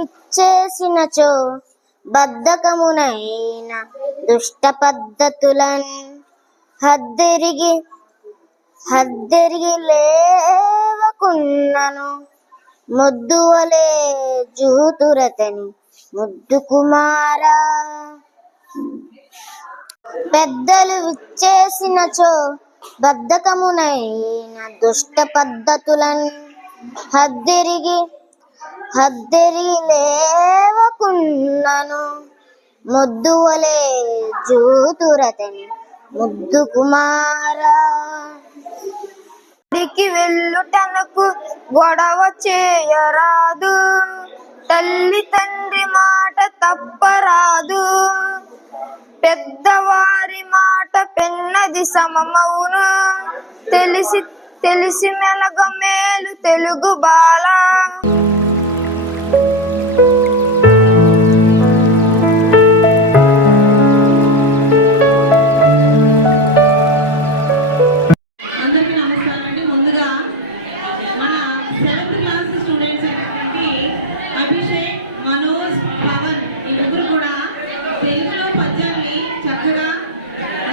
విచ్చేసినచో బద్ధకమునైన దుష్ట పద్ధతులన్ హద్దెరిగి లేవకున్నను ముద్దువలే జూతురతని ముద్దు కుమారా. పెద్దలు విచ్చేసినచో బద్ధకమునైన దుష్ట పద్ధతులన్ హద్దెరిగి లేవకున్నను ముద్దువలే జూతురతని ముద్దు కుమారా. గుడికి వెళ్ళుటనకు గొడవ చేయరాదు, తల్లి తండ్రి మాట తప్పరాదు, పెద్దవారి మాట పెన్నది సమమౌను, తెలిసి మెలగ మేలు తెలుగు బాల.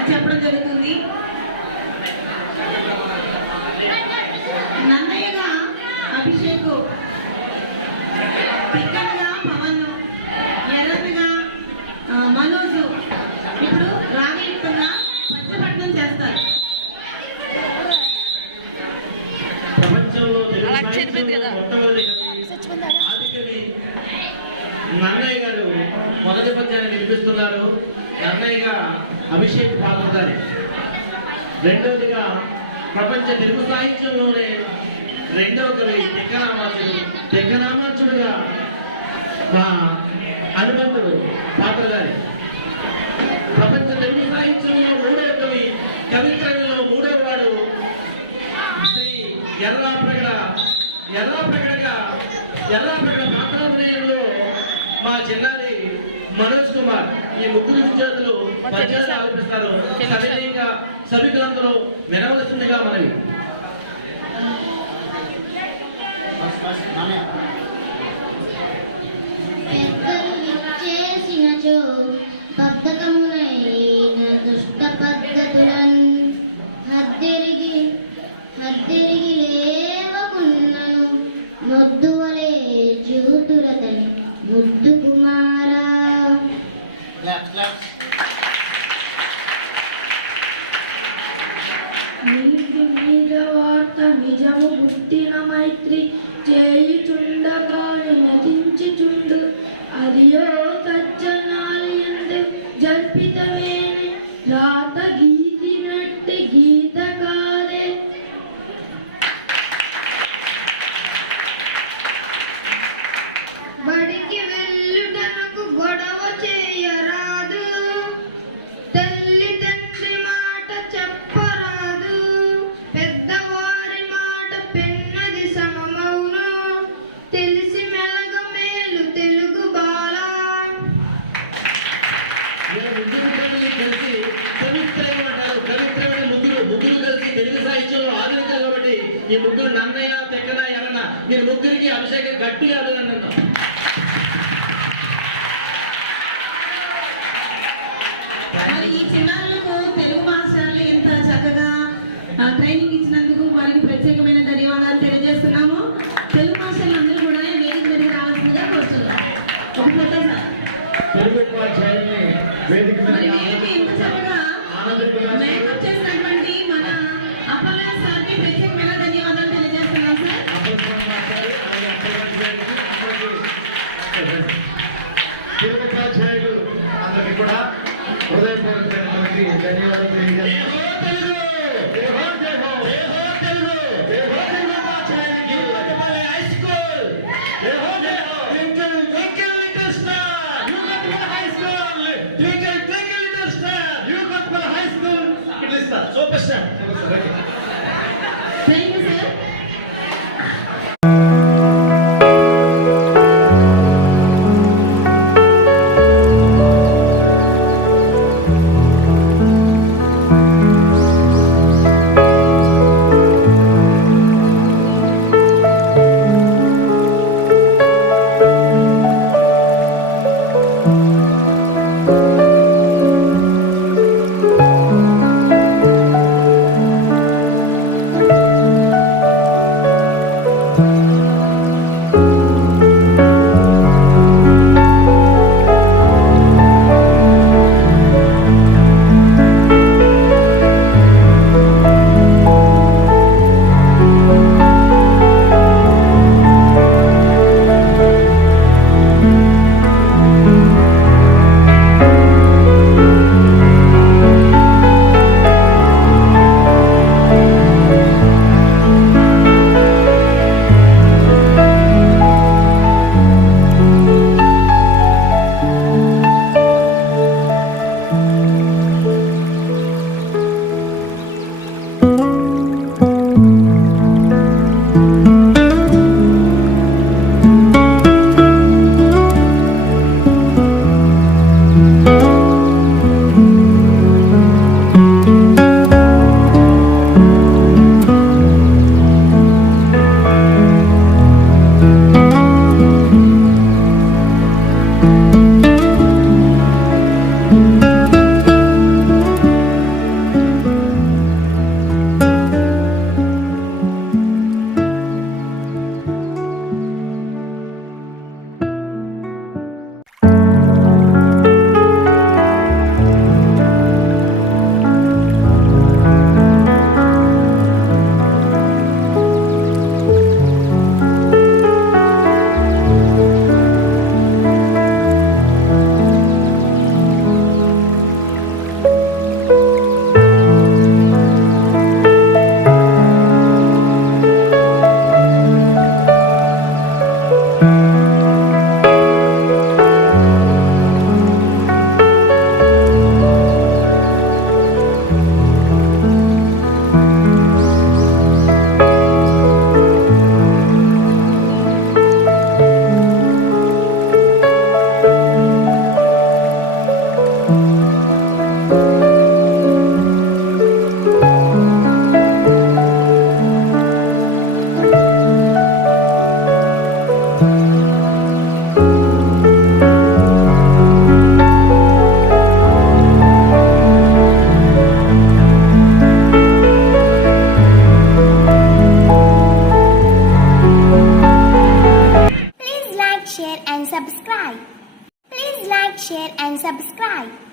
చెప్పడం జరుగుతుంది. నన్నయ్యగా అభిషేక్, తిక్కనగా పవన్, ఎర్రగా మనోజ్ ఇప్పుడు రాగయుక్తంగా పంచపట్నం చేస్తారు. ప్రపంచంలో నన్నయ్య గారు మొదటి పద్యాన్ని వినిపిస్తున్నారు. నన్నయ్యగా అభిషేక్ పాల్గొన్నారు. రెండవదిగా ప్రపంచ తెలుగు సాహిత్యంలోనే రెండవ కవి తెక్కనామాచుడుగా మా అనుబంధుడు పాత్రధారి. ప్రపంచ తెలుగు సాహిత్యంలో మూడవ కవి, కవిత్రంలో మూడవ వాడు శ్రీ ఎర్రాప్రగడ పాత్రాభినయంలో మా చిన్నారి మనోజ్ కుమార్. ఈ ముగ్గురు విద్యార్థులు పద్యాలు ఆలపిస్తారు. సవినయంగా సభికులందరూ వినవలసిందిగా మనవి. బద్ధకములైన దుష్ట పద్ధతులన్ హద్దెరిగి లేవకున్నను ముద్దువలే జూతురతని ముద్దు కుమారా. నీతి మీద వార్త నిజము పుట్టిన మైత్రి చేయుచుండగాని నటించుచుండు అదియో సజ్జనాలయందు జల్పితమేని రాత గీతినట్టి గీత కాదే. బడికి వెళ్ళుటనకు గొడవ చేయరాదు, తల్లి తండ్రి మాట చెప్పరాదు, పెద్దవారి మాట పెన్నది సమమౌను, తెలిసి మెలగ మేలు తెలుగు బాల. ముగ్గురు కలిసి తెలుగు సాహిత్యంలో ఆధునికం కాబట్టి ఈ ముగ్గురు నన్నయ్య, తెక్కన, ఎర్రన్న మీరు ముగ్గురికి అభిషేకం గట్టిగా అభినందన. ఈ చిన్నారులకు తెలుగు మాస్టర్లు ఎంత చక్కగా ట్రైనింగ్ ఇచ్చినందుకు వారికి ప్రత్యేకమైన ధన్యవాదాలు తెలియజేస్తున్నాము. తెలుగు మాస్టర్లు అందరూ కూడా వేదిక దగ్గర రావాల్సిందిగా కోరుతున్నాం. ఎంత చక్కగా మేకప్ చేసినటువంటి మన అప్పలయ్య సార్కి ప్రత్యేకమైన ధన్యవాదాలు తెలియజేస్తున్నాం సార్. తెలుగు ఉపాధ్యాయులు అందరికీ కూడా హృదయపూర్వకమైనటువంటి ధన్యవాదాలు తెలియజేస్తున్నాం. subscribe. Please like, share and subscribe.